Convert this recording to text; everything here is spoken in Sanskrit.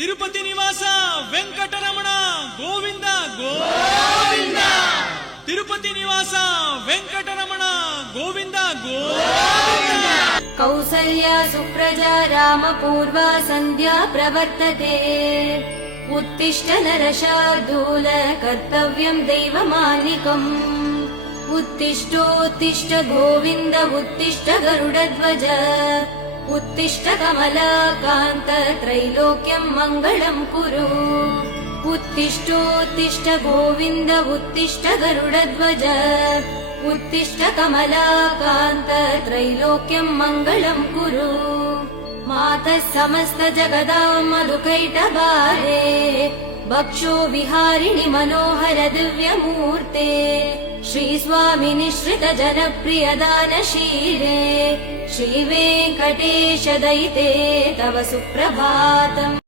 ತಿರುಪತಿ ನಿವಾಸ ವೆಂಕಟರಮಣ ಗೋವಿಂದ ಗೋವಿಂದ. ತಿರುಪತಿ ನಿವಾಸ ವೆಂಕಟರಮಣ ಗೋವಿಂದ ಗೋವಿಂದ. ಕೌಸಲ್ಯಾ ಸುಪ್ರಜಾ ರಾಮಪೂರ್ವಾ ಸಂಧ್ಯಾ ಪ್ರವರ್ತತೆ. उत्तिष्ठ नरशार्दूल कर्तव्यम् दैवमानिकम्. उत्तिष्ठोत्तिष्ठ गोविन्द उत्तिष्ठ गरुडध्वज. उत्तिष्ठ कमलाकान्त त्रैलोक्यम् मङ्गलम् कुरु. उत्तिष्ठोत्तिष्ठ गोविन्द उत्तिष्ठ गरुडध्वज. उत्तिष्ठ कमलाकान्त त्रैलोक्यम् मङ्गलम् कुरु. मातः समस्त जगदाम् मधुकैटभारे. भक्षो विहारिणि मनोहर दिव्यमूर्ते. श्रीस्वामि निःश्रित जनप्रिय दानशीले. श्रीवेङ्कटेश दयिते तव सुप्रभातम्.